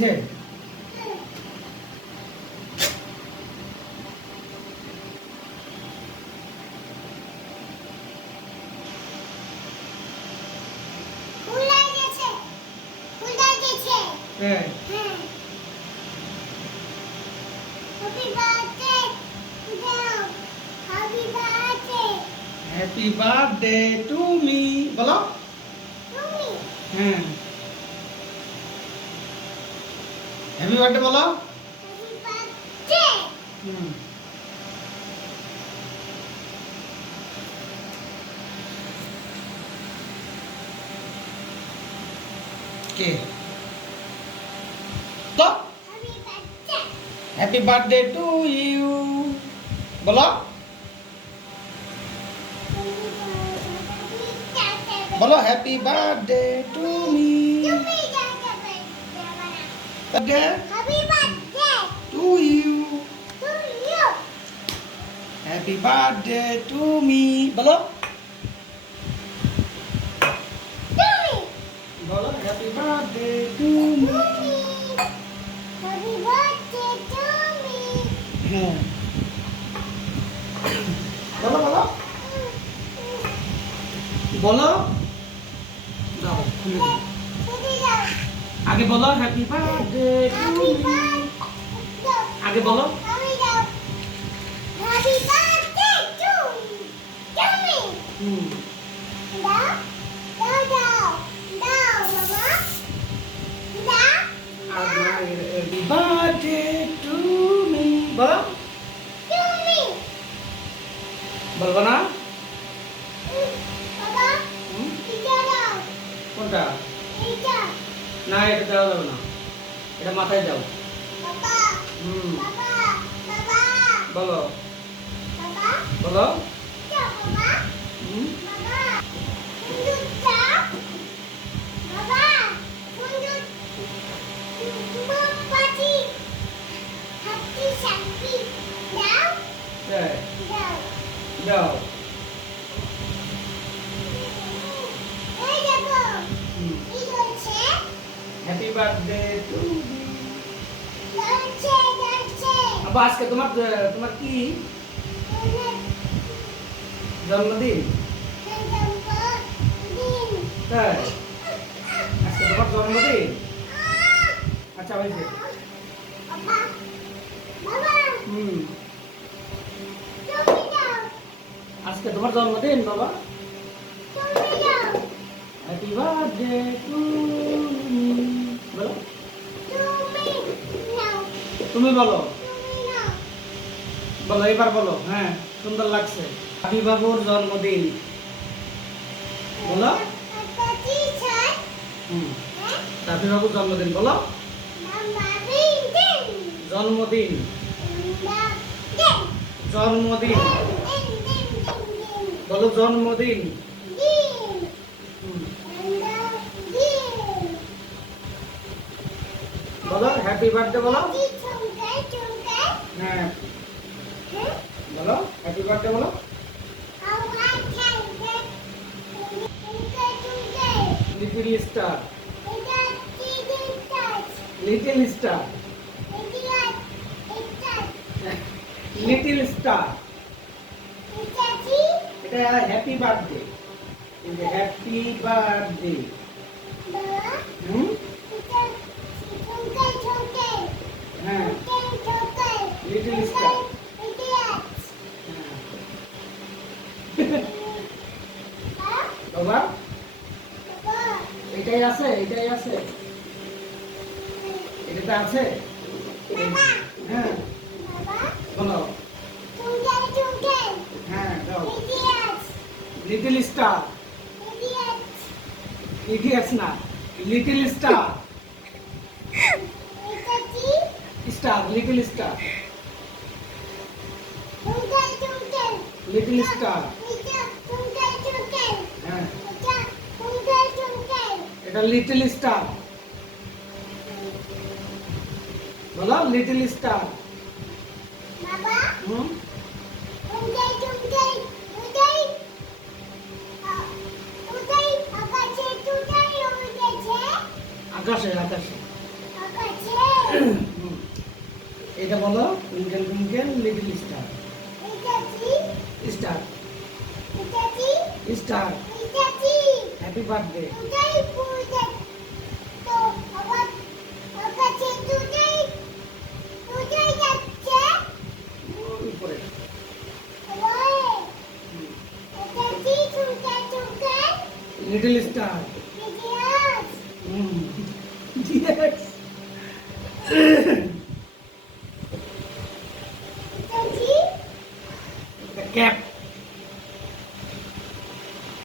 হয়েছে? হ্যাঁ। Happy birthday to me বলো। হ্যাঁ, হ্যাপি বার্থডে বলো। হুম। কে তো হ্যাপি বার্থডে টু ইউ বলো। বলো happy birthday to me. Birthday to you. Happy birthday to me বলো। বলো হ্যাপি বার্থডে টু মি। হ্যাঁ, বলো বলো বলো। দাও খুলে দিই। আগে বলো হ্যাপি বার্থডে টু মি। আগে বলো। হুম। হ্যাপি বার্থডে টু মি বলো। বলবো না? কোনটা? না, এটা দেওয়া যাবে না, এটা মাথায় দাও। হুম। বলো বলো। হুম। হ্যাঁ, দাও। Happy birthday to me. আবার আজকে তোমার তোমার কি জন্মদিন? তাই আজকে তোমার জন্মদিন? আচ্ছা হয়েছে। হুম। আজকে তোমার জন্মদিন বাবা। হ্যাপি বার্থডে টু মি বলো। তুমি বলো। বলো এবার বলো। হ্যাঁ, সুন্দর লাগছে। হাবি বাবুর জন্মদিন বলো। হুম। হাবি বাবুর জন্মদিন বলো। জন্মদিন জন্মদিন বলো। জন্মদিন। হুম। বলো হ্যাপি বার্থডে বলো। হ্যাঁ, বলো হ্যাপি বার্থডে বলো। Little star. Little star. Little star. এটা হ্যাপি বার্থডে। Happy birthday. হুম। হ্যাঁ, লিটল স্টার। বাবা এটাই আছে, এটাই আছে, এটা আছে। হ্যাঁ, বলো। হ্যাঁ, দাও। Little star. ইডিয়টস না, little star. Star, little star. Little star. হ্যাঁ, এটা লিটল স্টার। বলো লিটল স্টার। হুম। আকাশে আকাশে। এটা বলো twinkle twinkle little star. Star star. Happy birthday. উপরে লিটল স্টার। হুম।